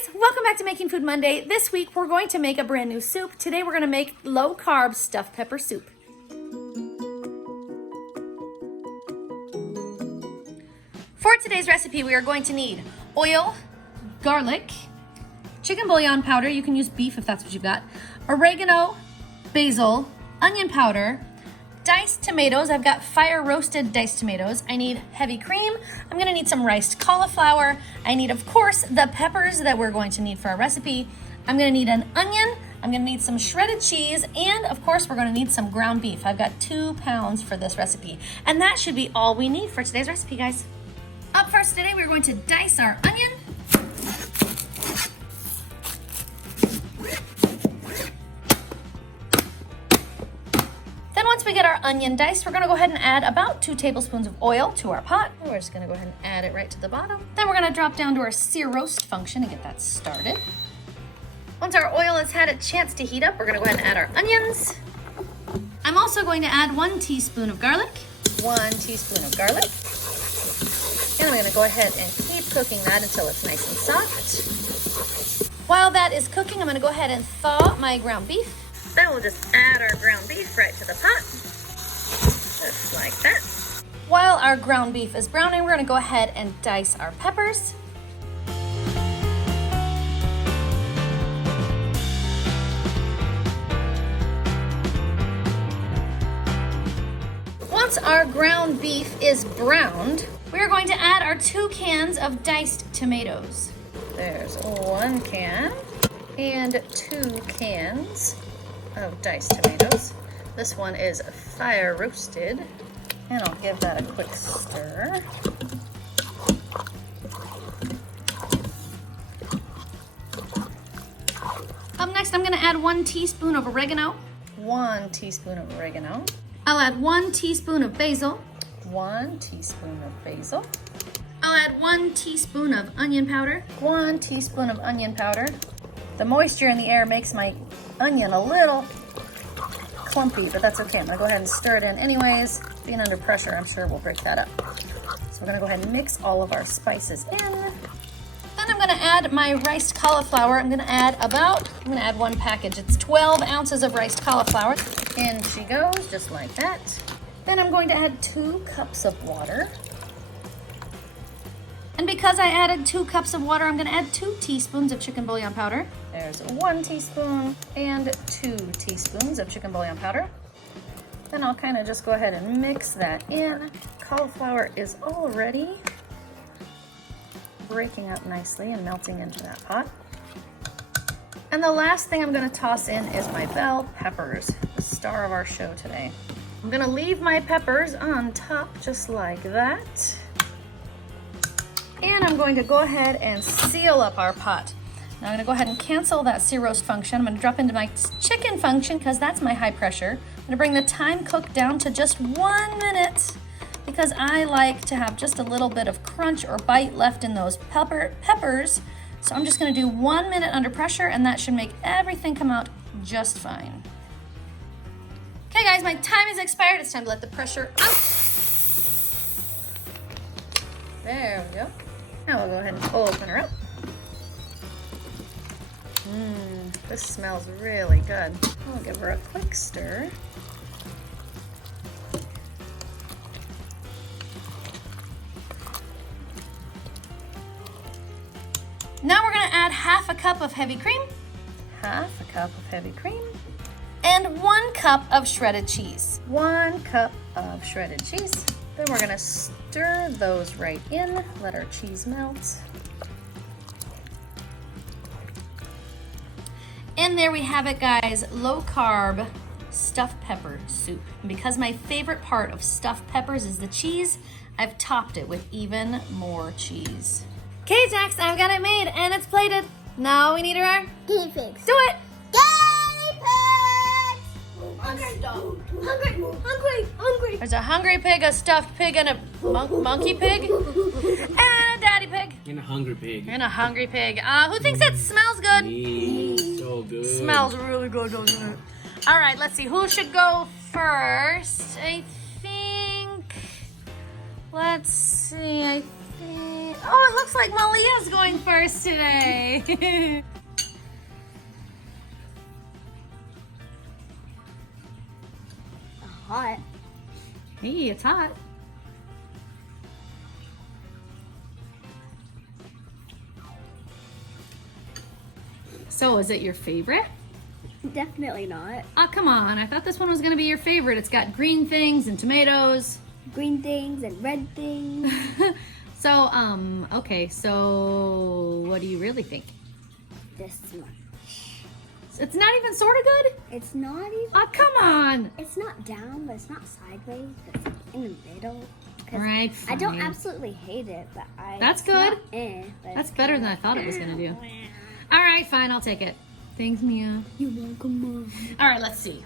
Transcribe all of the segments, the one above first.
guys, welcome back to Making Food Monday. This week we're going to make a brand new soup. Today we're going to make low carb stuffed pepper soup. For today's recipe we are going to need oil, garlic, chicken bouillon powder, you can use beef if that's what you've got, oregano, basil, onion powder, diced tomatoes. I've got fire roasted diced tomatoes. I need heavy cream. I'm gonna need some riced cauliflower. I need, of course, the peppers that we're going to need for our recipe. I'm gonna need an onion. I'm gonna need some shredded cheese. And of course, we're gonna need some ground beef. I've got 2 pounds for this recipe. And that should be all we need for today's recipe, guys. Up first today, we're going to dice our onion. Once we get our onion diced, we're gonna go ahead and add about 2 tablespoons of oil to our pot. We're just gonna go ahead and add it right to the bottom. Then we're gonna drop down to our sear roast function and get that started. Once our oil has had a chance to heat up, we're gonna go ahead and add our onions. I'm also going to add 1 teaspoon of garlic. 1 teaspoon of garlic. And I'm gonna go ahead and keep cooking that until it's nice and soft. While that is cooking, I'm gonna go ahead and thaw my ground beef. Then we'll just add our ground beef right to the pot, just like that. While our ground beef is browning, we're gonna go ahead and dice our peppers. Once our ground beef is browned, we're going to add our 2 cans of diced tomatoes. There's 1 can and 2 cans of diced tomatoes. This one is fire roasted, and I'll give that a quick stir. Up next, I'm going to add 1 teaspoon of oregano. 1 teaspoon of oregano. I'll add 1 teaspoon of basil. 1 teaspoon of basil. I'll add 1 teaspoon of onion powder. 1 teaspoon of onion powder. The moisture in the air makes my onion a little clumpy, but that's okay. I'm gonna go ahead and stir it in anyways. Being under pressure, I'm sure we'll break that up. So we're gonna go ahead and mix all of our spices in. Then I'm gonna add my riced cauliflower. I'm gonna add 1 package. It's 12 ounces of riced cauliflower. In she goes, just like that. Then I'm going to add 2 cups of water. And because I added 2 cups of water, I'm gonna add 2 teaspoons of chicken bouillon powder. There's 1 teaspoon and 2 teaspoons of chicken bouillon powder. Then I'll kind of just go ahead and mix that in. Cauliflower is already breaking up nicely and melting into that pot. And the last thing I'm gonna toss in is my bell peppers, the star of our show today. I'm gonna leave my peppers on top just like that. And I'm going to go ahead and seal up our pot. Now I'm gonna go ahead and cancel that sear roast function. I'm gonna drop into my chicken function because that's my high pressure. I'm gonna bring the time cook down to just 1 minute because I like to have just a little bit of crunch or bite left in those peppers. So I'm just gonna do 1 minute under pressure and that should make everything come out just fine. Okay guys, my time is expired. It's time to let the pressure out. There we go. Now we'll go ahead and open her up. This smells really good. I'll give her a quick stir. Now we're gonna add 1/2 cup of heavy cream. 1/2 cup of heavy cream. And 1 cup of shredded cheese. 1 cup of shredded cheese. Then we're gonna stir those right in, let our cheese melt. And there we have it, guys, low carb stuffed pepper soup. And because my favorite part of stuffed peppers is the cheese, I've topped it with even more cheese. Okay, Jax, I've got it made and it's plated. Now we need our guinea pigs. Do it! Guinea pigs! Hungry. There's a hungry pig, a stuffed pig, and a monkey pig, and a daddy pig. And a hungry pig. And a hungry pig. Who thinks it smells good? Me. So good. Smells really good, doesn't it? All right, let's see. Who should go first? I think... Let's see. Oh, it looks like Malia's going first today. Hot. Hey, it's hot. So, is it your favorite? Definitely not. Oh, come on. I thought this one was going to be your favorite. It's got green things and tomatoes. Green things and red things. So, okay. So, what do you really think? This one. It's not even sort of good? It's not even. Oh, come on. It's not down, but it's not sideways. It's in the middle. 'Cause Right, I don't fine. absolutely hate it, but That's it's good. not but That's it's better than kinda I thought it was like, going to do. All right, fine. I'll take it. Thanks, Mia. You're welcome, Mom. All right, let's see.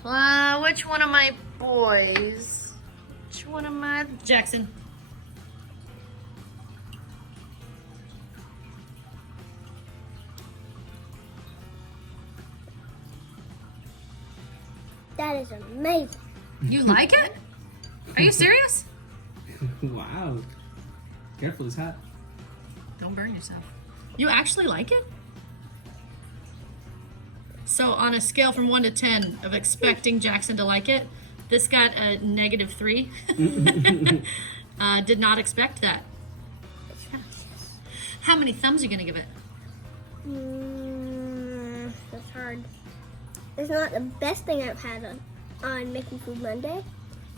Which one of my boys? Which one of my... Jackson. That is amazing. You like it? Are you serious? Wow. Careful, it's hot. Don't burn yourself. You actually like it? So on a scale from 1 to 10 of expecting Jackson to like it, this got a -3. Did not expect that. How many thumbs are you gonna give it? That's hard. It's not the best thing I've had on Making Food Monday,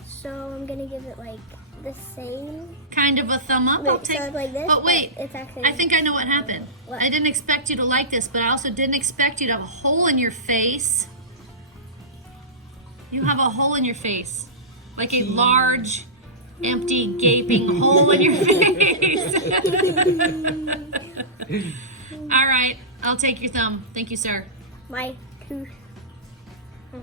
so I'm gonna give it like the same. Kind of a thumb up. I'll Wait, take. so it's like this, But wait, but it's actually. I think I know what happened. What? I didn't expect you to like this, but I also didn't expect you to have a hole in your face. You have a hole in your face, like a large, empty, gaping hole in your face. All right, I'll take your thumb. Thank you, sir. My tooth. All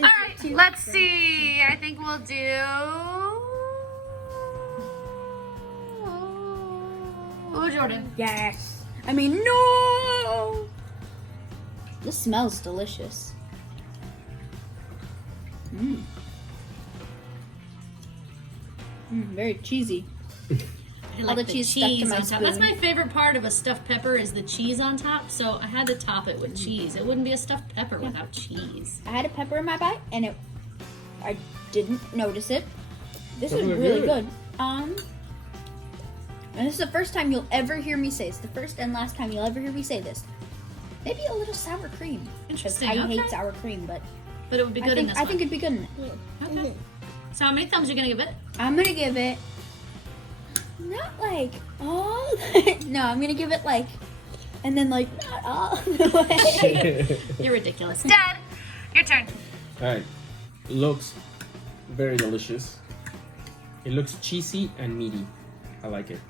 right, let's see. I think we'll do. Oh, Jordan. Yes. I mean, no. This smells delicious. Very cheesy. I All the cheese stuck to my on top. That's spoon. my favorite part of a stuffed pepper is the cheese on top. So I had to top it with cheese. It wouldn't be a stuffed pepper without cheese. I had a pepper in my bite, and I didn't notice it. This is Pepper really good. good. And this is the first time you'll ever hear me say this. The first and last time you'll ever hear me say this. Maybe a little sour cream. 'Cause Interesting. I okay. hate sour cream, but But it would be good in this I one. think it'd be good in it. Okay. So how many thumbs are you gonna give it? I'm gonna give it not like all. No, I'm gonna give it like, and then like not all the way. You're ridiculous. Dad, your turn. Alright. Looks very delicious. It looks cheesy and meaty. I like it.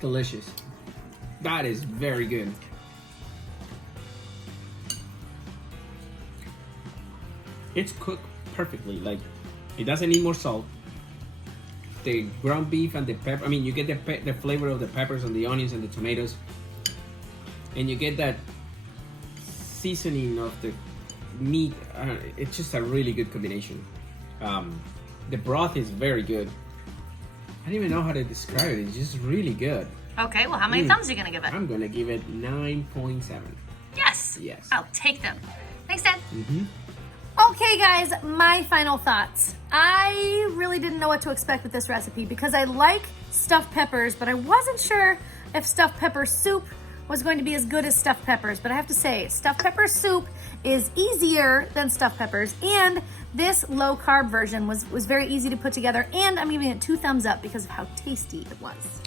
Delicious. That is very good. It's cooked perfectly. Like, it doesn't need more salt. The ground beef and the pepper. I mean, you get the flavor of the peppers and the onions and the tomatoes, and you get that seasoning of the meat. It's just a really good combination. The broth is very good. I don't even know how to describe it. It's just really good. Okay, well, how many thumbs are you gonna give it? I'm gonna give it 9.7. Yes. Yes. I'll take them. Thanks, Dad. Mm-hmm. Okay, guys, my final thoughts. I really didn't know what to expect with this recipe because I like stuffed peppers, but I wasn't sure if stuffed pepper soup was going to be as good as stuffed peppers. But I have to say, stuffed pepper soup is easier than stuffed peppers, and this low carb version was very easy to put together, and I'm giving it 2 thumbs up because of how tasty it was.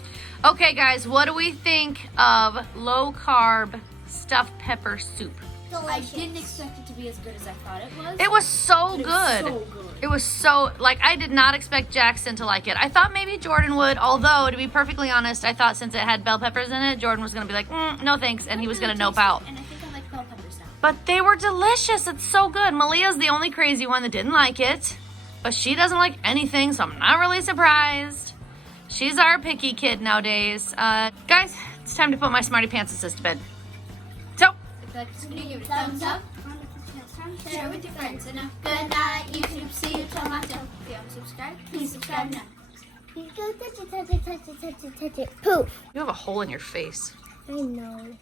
Okay, guys, what do we think of low carb stuffed pepper soup? I didn't expect it to be as good as I thought it was. It was so But it good. was so good. It was so, like, I did not expect Jackson to like it. I thought maybe Jordan would, although, to be perfectly honest, I thought since it had bell peppers in it, Jordan was going to be like, no thanks, and he was going to nope out. And I think I like bell peppers now. But they were delicious. It's so good. Malia's the only crazy one that didn't like it, but she doesn't like anything, so I'm not really surprised. She's our picky kid nowadays. Guys, it's time to put my Smartypants to bed. So, I feel like it's gonna give it a thumbs up. share with your friends. And a good night, YouTube. See you tomorrow. If you haven't subscribed, please subscribe now. You go touch it, touch it, touch it, touch it, touch it. Poof. You have a hole in your face. I know.